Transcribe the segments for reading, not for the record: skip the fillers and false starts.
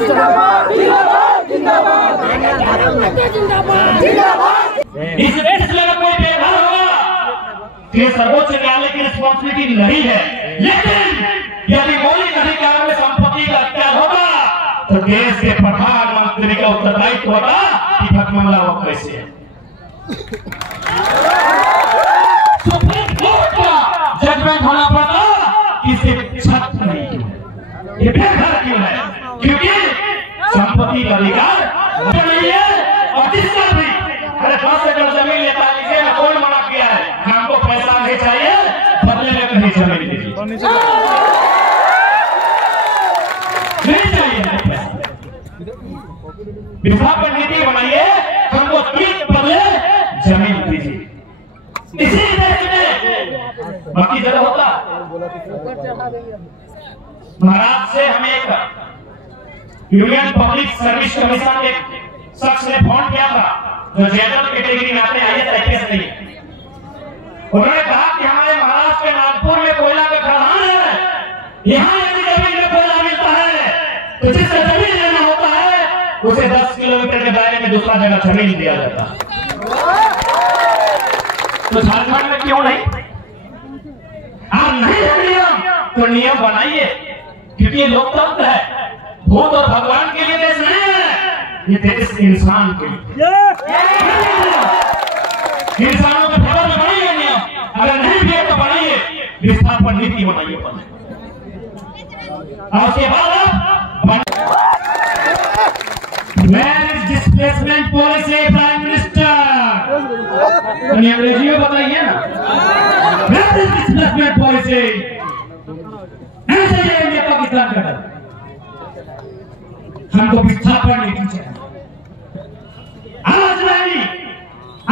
इस देश में अगर कोई भेदभाव होगा तो सर्वोच्च न्यायालय की रिस्पॉन्सिबिलिटी नहीं है, लेकिन यदि मौलिक अधिकारों में संपत्ति का अत्याचार होगा तो देश के प्रधानमंत्री का उत्तरदायित्व होगा कि मामला वो कैसे है। सुप्रीम कोर्ट का जजमेंट होना पड़ता कि सिर्फ छत नहीं क्यों है, ये बेघर क्यों है, क्योंकि संपत्ति का अधिकार नहीं है। और जिसका भी अरे 10 एकड़ जमीन लेता लीजिए ना, कौन मना किया है, हमको पैसा नहीं चाहिए, बदले में कहीं जमीन दीजिए, नहीं चाहिए विस्थापन नीति बनाइए, हमको जमीन बदले जमीन दीजिए। इसी देश में बाकी जगह होता। महाराज से हमें एक यूनियन पब्लिक सर्विस कमीशन के शख्स ने फोन किया था जो जनरल कैटेगरी में आते हैं, आईएएस नहीं। उन्होंने कहा कि हमारे महाराष्ट्र के नागपुर में कोयला का खदान है, यहाँ यदि जमीन में कोयला मिलता है तो जिससे जमीन लेना होता है उसे 10 किलोमीटर के दायरे में दूसरा जगह जमीन दिया जाता है। तो झारखंड में क्यों नहीं? आप नहीं है नियम तो नियम बनाइए, क्योंकि ये लोकतंत्र है। भूत और भगवान के लिए देश नहीं है, ये देश इंसान के लिए। इंसानों के फेवर में बनाइए नियम, अगर नहीं भी है तो बनाइए, विस्थापन नीति बनाइए। और उसके बाद marriage displacement policy prime minister, अंग्रेजी में बताइए ना, मैरिज डिस्प्लेसमेंट पॉलिसी ऐसे ही इंडिया पाकिस्तान का हमको विस्थापन नीति चाहिए। आज नहीं,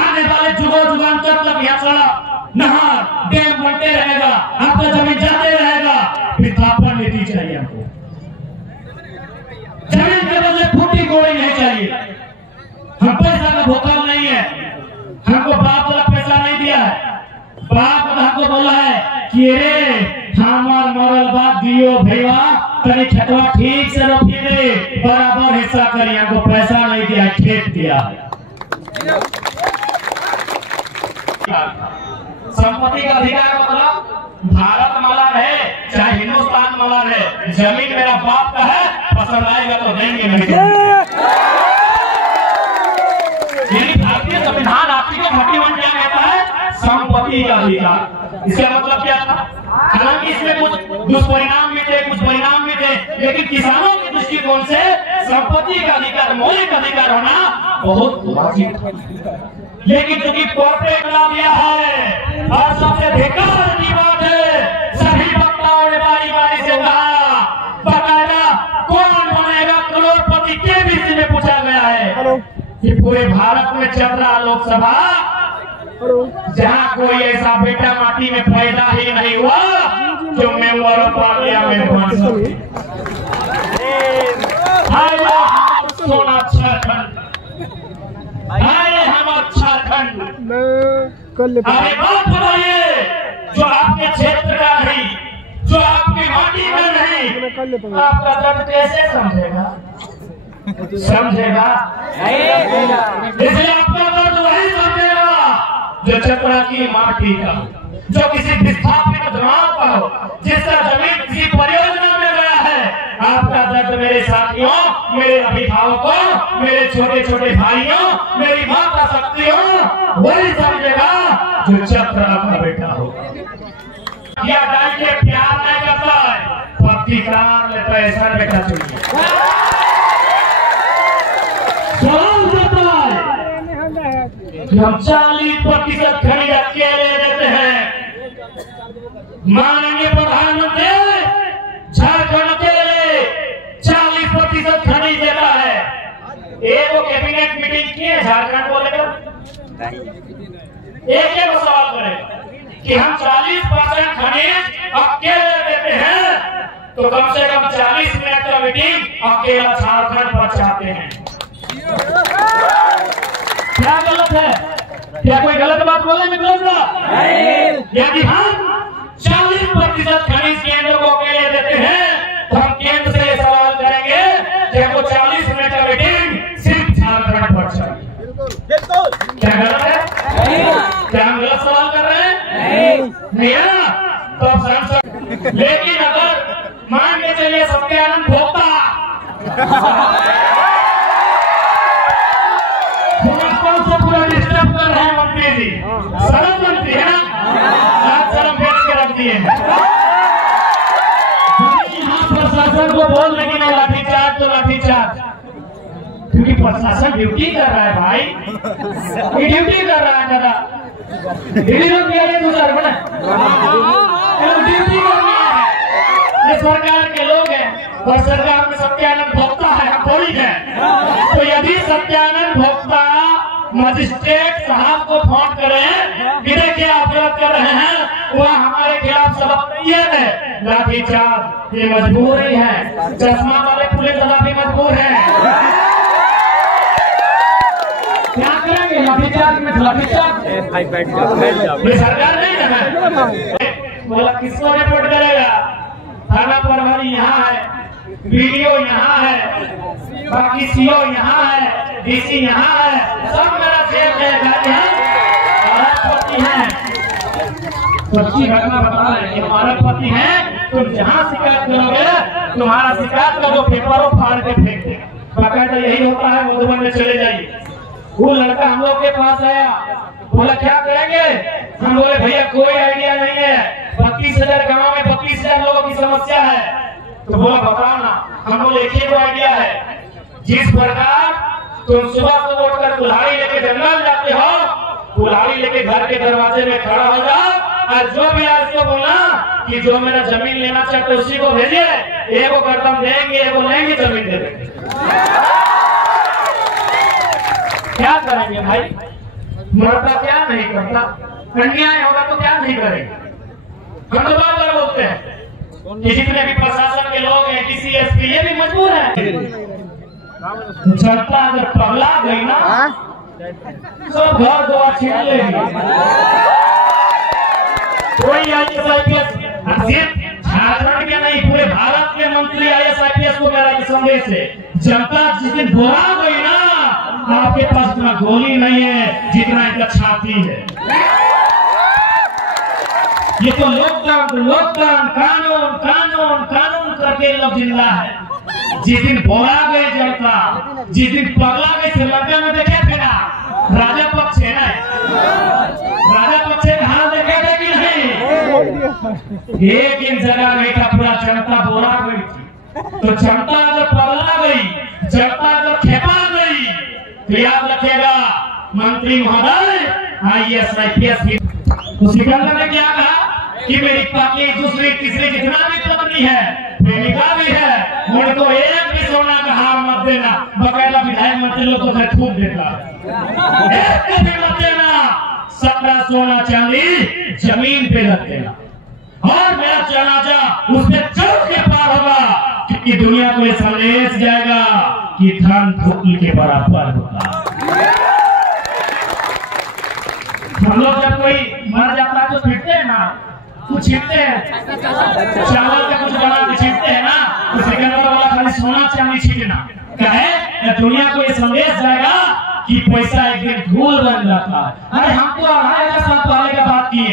आने वाले जुगांतर तक यह सड़क नहर डैम बनते रहेगा, आपका जमीन जाते रहेगा। विस्थापन नीति चाहिए हमको, जमीन के बदले फूटी गोली नहीं चाहिए। हम पैसा का भोकाल नहीं है, हमको बाप वाला पैसा नहीं दिया है। बाप हमको बोला है कि रे हमार मरल बात दियो भैया, तनी खेतवा ठीक से रोपी दे, बराबर हिस्सा करिए। हमको पैसा नहीं दिया, खेत दिया। संपत्ति का अधिकार मतलब भारत माला रहे चाहे हिंदुस्तान माला रहे, जमीन मेरा बाप का है, पसंद आएगा तो देंगे, नहीं यही भारतीय संविधान आपकी का 31 क्या कहता है? संपत्ति का अधिकार। इसका मतलब क्या था? हालांकि इसमें कुछ दुष्परिणाम भी थे, कुछ परिणाम भी थे, लेकिन किसानों के दृष्टिकोण से संपत्ति का अधिकार, मौलिक अधिकार होना बहुत वाजिब था। लेकिन चूंकि कॉर्पोरेट बना दिया है और सबसे बेकार की बात है, सभी वक्ताओं ने बारी बारी से कहा, बकायदा कौन बनेगा करोड़पति के विषय में पूछा गया है कि पूरे भारत में चल रहा लोकसभा जहाँ कोई ऐसा बेटा माटी में पैदा ही नहीं हुआ जो मेंबर पा लिया मेरे सोना झारखंड, हम झारखंड। अरे बात बताइए जो आपके क्षेत्र का नहीं, जो आपकी माटी में नहीं, आपका दर्द कैसे समझेगा? समझेगा इसलिए आपका दर्द वही समझेगा जो चतरा की माटी का, जो किसी विस्थापित गांव का हो, जिसका जमीन किसी परियोजना में गया है। आपका दर्द मेरे साथियों, मेरे अभिभावकों, मेरे छोटे छोटे भाइयों, मेरी माता शक्तियों वही समझेगा जो चतरा का बेटा हो। या डाल के प्यार नहीं करता है, प्रतिकार लेता है, ऐसा बेटा चाहिए। हम 40% खरीद अकेले देते हैं। माननीय प्रधानमंत्री झारखंड अकेले 40% खरीद देता है। एक कैबिनेट मीटिंग की है झारखंड को लेकर, एक सवाल करें कि हम 40% खरीद अकेले देते हैं, तो कम से कम 40 मिनट का मीटिंग अकेला झारखंड पर चाहते हैं। क्या गलत है? क्या कोई गलत बात बोले में गलत नहीं? यदि हम 40% खरीद केंद्र को अकेले देते हैं तो हम केंद्र से सवाल करेंगे कि हमको नहीं है ना, तो आप सांसद। लेकिन अगर मान के चलिए सत्यानंद भोक्ता से पूरा डिस्टर्ब कर रहे हैं मंत्री जी, शर्म मंत्री है ना, शर्म बेच के रख दिए। यहाँ प्रशासन को बोल रहे कि नहीं लाठीचार्ज तो लाठीचार्ज, क्योंकि प्रशासन ड्यूटी कर रहा है भाई, ये ड्यूटी कर रहा है दादा, ड्यूटी करनी है। ये सरकार के लोग हैं और सरकार में सत्यानंद भोक्ता है, हम थोड़ी है। तो यदि सत्यानंद भोक्ता मजिस्ट्रेट साहब को फोन करें कि देखिए आप गलत कर रहे हैं, वह हमारे खिलाफ सबक नहीं है, लाठीचार्ज, ये मजबूरी है। चश्मा वाले पुलिस वाला भी मजबूर है, क्या करेंगे? लाठीचार्ज में लाठीचार्ज, ये सरकार नहीं है। बोला किसको रिपोर्ट करेगा? थाना प्रभारी यहाँ है, वीडियो यहाँ है, बाकी सीओ यहाँ है, डीसी यहाँ है, सब मेरा खेल है। पति है, सच्ची घटना बता रहे हैं, हमारा पति है, तुम जहाँ शिकायत करोगे तुम्हारा शिकायत का जो पेपर फाड़ के फेंक दे। बाकायदा यही होता है, मधुबन में चले जाइए। वो लड़का हम लोग के पास आया, बोला क्या करेंगे? हम बोले भैया कोई आइडिया नहीं है, 32,000 गाँव में 32,000 लोगों की समस्या है। तो बोला बताओ ना। हम बोले एक ही आइडिया है, जिस प्रकार तुम सुबह को उठकर कुल्हाड़ी लेके जंगल जाते हो, कुल्हाड़ी लेके घर के दरवाजे में खड़ा हो जाओ और जो भी आज को बोला कि जो मेरा जमीन लेना चाहते उसी को भेजिए, एगो गर्दन देंगे, एगो लेंगे, जमीन दे देंगे। क्या करेंगे भाई? मरता क्या नहीं करता, अन्याय होगा तो क्या नहीं करेंगे। हम तो बार बार बोलते हैं कि जितने भी प्रशासन के लोग हैं, किसी एसपी, ये भी मजबूर है। जनता अगर पगला गई ना, सब घर द्वार छीन लेगी। कोई झारखंड के नहीं, पूरे भारत के मंत्री IAS को मेरा संदेश है, जनता जिस दिन बोला गई ना, आपके पास इतना गोली नहीं है जितना इनका छाती है। ये तो लॉकडाउन कानून कानून कानून करके लोग जिंदा है। जिस दिन बोला गई जनता, जिस दिन पगला गई, श्रीलंका में देखे थे ना, राजा पक्ष है ना, राजा पक्ष का हाल देखे थे कि नहीं? एक इन जगह गई था, पूरा जनता बोला गई थी। तो जनता अगर पगला गई, जनता अगर खेपा गई, तो याद रखेगा मंत्री महोदय, IAS IPS। तो सिकंदर ने क्या कहा कि मेरी पत्नी दूसरी तीसरी जितना भी पत्नी है, प्रेमिका भी है, उनको एक भी सोना का हार मत देना। बकायदा विधायक मंत्री लोग तो थूक देता, एक को भी मत देना। 17 सोना चांदी जमीन पे रख देना, और मेरा जनाजा उससे चौक के पार होगा, क्योंकि दुनिया को यह संदेश जाएगा कि धन धूल के बराबर होगा। हम लोग जब कोई मर जाता है तो छींटते हैं ना, कुछ छींटते हैं, चावल का कुछ बना के छींटते हैं ना, तो सिकंदर वाला खाली सोना चांदी छींटना कहे, दुनिया को ये संदेश जाएगा कि पैसा एक दिन धूल बन जाता है। अरे हम तो 2.5 साल पहले की बात किए,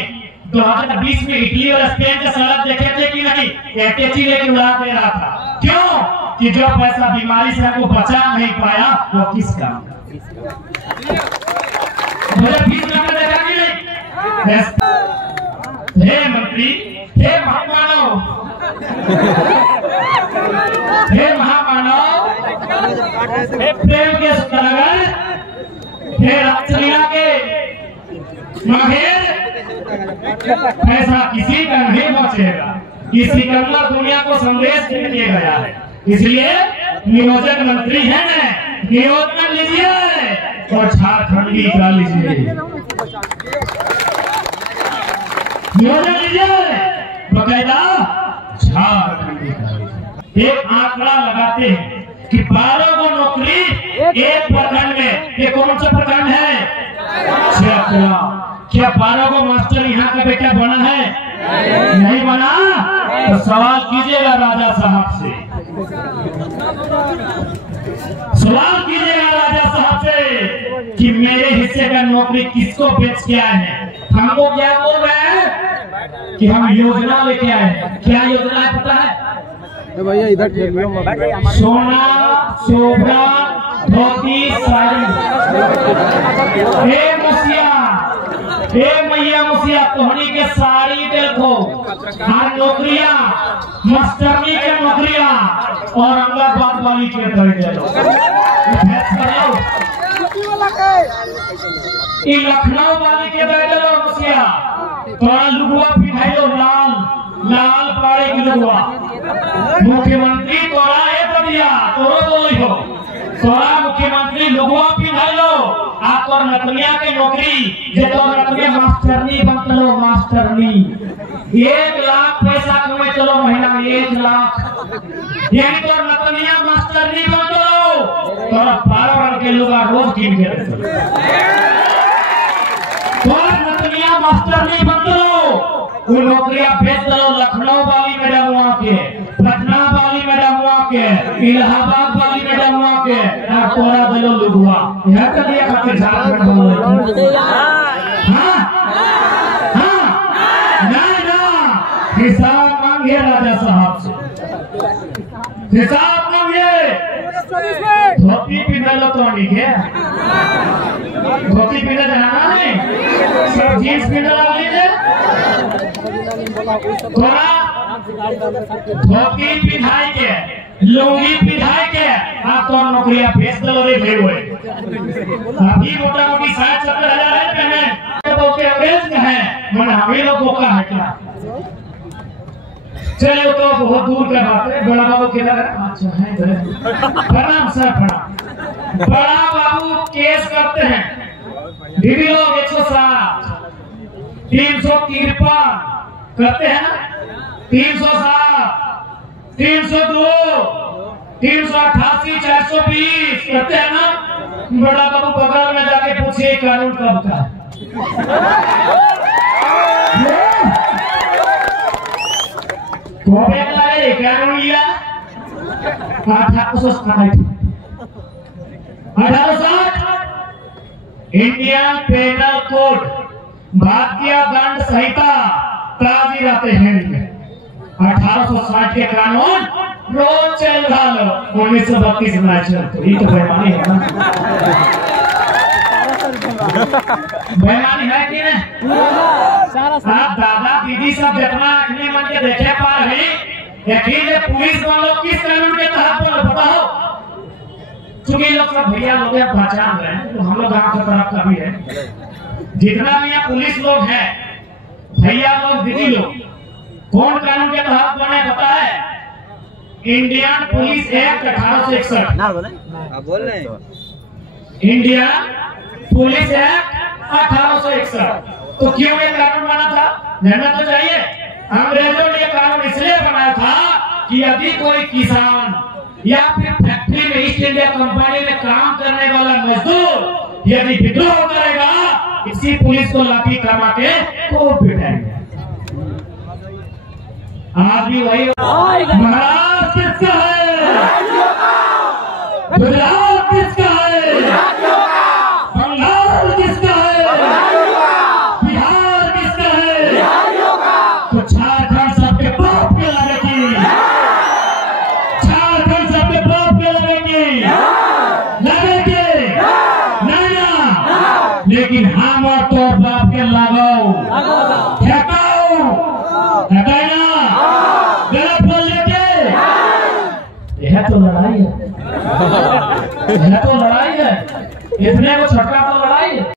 2020 में इटली और स्पेन का सड़क देखे थे कि नहीं, एटेची लेके उड़ा दे रहा था। क्यों? कि जो पैसा बीमारी से आपको बचा नहीं पाया, वो किस काम का? देखा कि नहीं? हे मंत्री, हे महामानव, हे महामानव, हे प्रेम के सौदागर, हे रामलीला के माहिर, पैसा किसी का नहीं बचेगा। ये सिकंदर दुनिया को संदेश दे दिया गया है, इसलिए नियोजक मंत्री है, नियोजन लीजिए और झारखंडी का लीजिए, नियोजन लीजिए, बकायदा झारखंडी का लीजिए। एक आंकड़ा लगाते हैं कि 12 को नौकरी एक प्रखंड में, ये कौन सा प्रखंड है? क्या 12 को मास्टर यहाँ का बेटा बना है? नहीं बना? तो सवाल कीजिएगा राजा साहब से, सवाल कीजिएगा राजा साहब से कि मेरे हिस्से का नौकरी किसको बेच के आए हैं? हमको क्या बोल रहे हैं? कि हम योजना लेके आए हैं। क्या योजना है पता है भैया? इधर सोना शोभा धोती साड़ी। हे मुसिया, हे मैया मुसिया, तोहनी के साड़ी देखो, हाँ नौकरियां, मास्टरनी के नौकरियां और औरंगाबाद वाली के लखनऊ वाली के बैठे लो मुसिया। तोरा लुगुआ पिन्हाइलो लाल लाल पाड़े की लुगुआ। मुख्यमंत्री तोरा है बढ़िया, तोरो बोली हो, तोरा मुख्यमंत्री लुगुआ पिन्हाइलो आ तोर नतनिया के नौकरी जे तोर नतनिया मास्टरनी बनतलो, मास्टरनी 1 लाख पैसा कमाई चलो महीना में 1 लाख। यही तोर नतनिया मास्टरनी बनतलो, तोरा 12 रंग के लुगा रोज कीन के तोर नतनिया मास्टरनी बनतलो। वो नौकरियां बेच दो लखनऊ वाली मैडम वहाँ के, पटना वाली मैडम वहाँ के, इलाहाबाद वाली मैडम वहाँ के, और तोरा दिलो लुगुआ। यह कर दिया करके झारखंड बोलो। हाँ हाँ ना हिसाब मांगे राजा साहब से, हिसाब मांगे। धोती पहना लो तो नहीं है, धोती पहना जाना नहीं, सब जींस पहना लीजिए। थोड़ा धोती पिन्हाई के, लुंगी पिन्हाई के आप तो नौकरियां बेच दो रे भाई। अभी मोटा मोटी 60-70 हजार है तो के अंग्रेज है, मन हमें लोग बोका है क्या? चलो तो बहुत दूर का बात है। बड़ा बाबू किधर है? अच्छा है इधर। प्रणाम सर, प्रणाम। बड़ा बाबू केस करते हैं, दीदी लोग 107 353 करते हैं ना, 307 302 388 420 करते हैं ना। बड़ा बाबू बगल में जाके पूछिए कानून कब का कानून लिया 1860 इंडियन पेनल कोड, भारतीय दंड संहिता ताजी रहते हैं। 1860 के कानून रोज चल रहा लो, 1932 में चलते। ये तो बेईमानी है ना, बेईमानी है कि नहीं? आप दादा दीदी सब जितना अखनी मन के देखे पा रहे, यकीन है पुलिस वालों किस कानून के तहत पर बताओ। चूंकि लोग सब भैया लोग पहचान रहे हैं, तो हम लोग गांव की तरफ का भी है, जितना भी यहाँ पुलिस लोग हैं, भैया लोग दीदी लोग, कौन कानून के तहत बने पता है? Indian police act 1861। बोल रहे हैं इंडियन पुलिस एक्ट 1861। तो क्यों ये कानून बना था? जानना तो चाहिए। अंग्रेजों ने कानून इसलिए बनाया था कि यदि कोई किसान या फिर फैक्ट्री में ईस्ट इंडिया कंपनी में काम करने वाला मजदूर यदि विद्रोह करेगा, इसी पुलिस को लाठी कमा के तो पिटाएंगे। आज भी वही। महाराष्ट्र किसका है? गुजरात किसका है? बंगाल किसका है? बिहार किसका है? तो झारखंड सबके बाप के लगेगी, झारखंड सबके बाप के लगेगी, लगेगी नहीं ना? लेकिन हम और तो बाप के लगाओ, फेंकाओ, हटाना, गलत बोल लेके। यह तो लड़ाई है, यह तो लड़ाई है। इतने को छटका